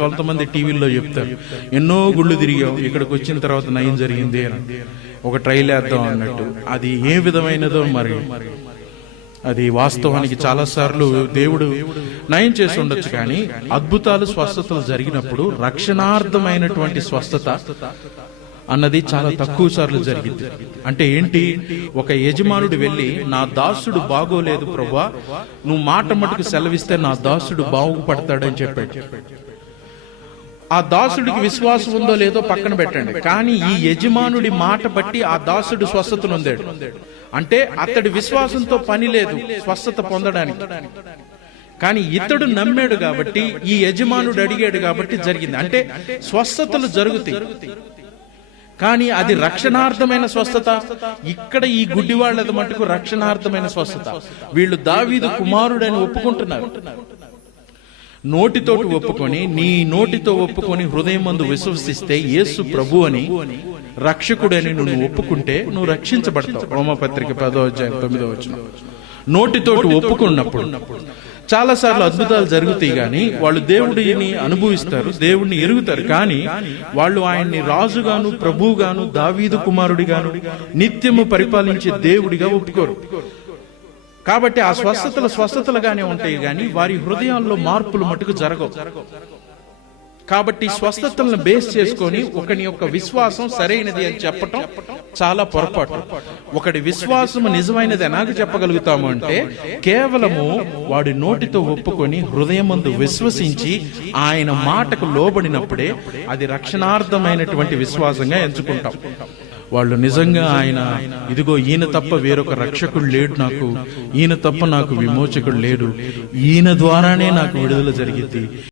కొంతమంది టీవీల్లో చెప్తారు, ఎన్నో గుళ్ళు తిరిగాం, ఇక్కడికి వచ్చిన తర్వాత నయం జరిగింది అని, ఒక ట్రైల్ వేద్దాం అన్నట్టు. అది ఏ విధమైనదో మరి అది వాస్తవానికి చాలాసార్లు దేవుడు నయం చేసి ఉండొచ్చు, కానీ అద్భుతాలు స్వస్థతలు జరిగినప్పుడు రక్షణార్థమైనటువంటి స్వస్థత అన్నది చాలా తక్కువ సార్లు జరిగింది. అంటే ఏంటి, ఒక యజమానుడు వెళ్ళి నా దాసుడు బాగోలేదు ప్రభువా, నువ్వు మాట మటుకు సెలవిస్తే నా దాసుడు బాగుపడతాడని చెప్పాడు. ఆ దాసుడికి విశ్వాసం ఉందో లేదో పక్కన పెట్టండి, కానీ ఈ యజమానుడి మాట బట్టి ఆ దాసుడు స్వస్థతను పొందాడు. అంటే అతడి విశ్వాసంతో పని లేదు స్వస్థత పొందడానికి, కానీ ఇతడు నమ్మాడు కాబట్టి, ఈ యజమానుడు అడిగాడు కాబట్టి జరిగింది. అంటే స్వస్థతలు జరుగుతాయి, కానీ అది రక్షణార్థమైన స్వస్థత. ఇక్కడ ఈ గుడ్డి వాళ్ళది మటుకు రక్షణార్థమైన స్వస్థత. వీళ్ళు దావీదు కుమారుడని ఒప్పుకుంటున్నారు, నోటితోటి ఒప్పుకొని, నీ నోటితో ఒప్పుకొని హృదయమందు విశ్వసిస్తే యేసు ప్రభు అని రక్షకుడని నువ్వు ఒప్పుకుంటే నువ్వు రక్షించబడతావు. రోమపత్రిక 10:9. నోటితోటి ఒప్పుకున్నప్పుడు చాలాసార్లు అద్భుతాలు జరుగుతాయి, కానీ వాళ్ళు దేవుడిని అనుభవిస్తారు, దేవుడిని ఎరుగుతారు, కానీ వాళ్ళు ఆయన్ని రాజుగాను ప్రభువుగాను దావీదు కుమారుడిగాను నిత్యము పరిపాలించే దేవుడిగా ఒప్పుకోరు. కాబట్టి ఆ స్వస్థతలుగానే ఉంటాయి, కానీ వారి హృదయాల్లో మార్పులు మటుకు జరగవు. కాబట్టి స్వస్థతలను బేస్ చేసుకొని ఒకని యొక్క విశ్వాసం సరైనది అని చెప్పటం చాలా పొరపాటు. ఒకటి విశ్వాసము నిజమైనది ఎలాగ చెప్పగలుగుతాము అంటే, కేవలము వాడి నోటితో ఒప్పుకొని హృదయమందు విశ్వసించి ఆయన మాటకు లోబడినప్పుడే అది రక్షణార్థమైనటువంటి విశ్వాసంగా ఎంచుకుంటాం. వాళ్ళు నిజంగా ఆయన, ఇదిగో ఈయన తప్ప వేరొక రక్షకుడు లేడు నాకు, ఈయన తప్ప నాకు విమోచకుడు లేడు, ఈయన ద్వారానే నాకు విడుదల జరిగింది,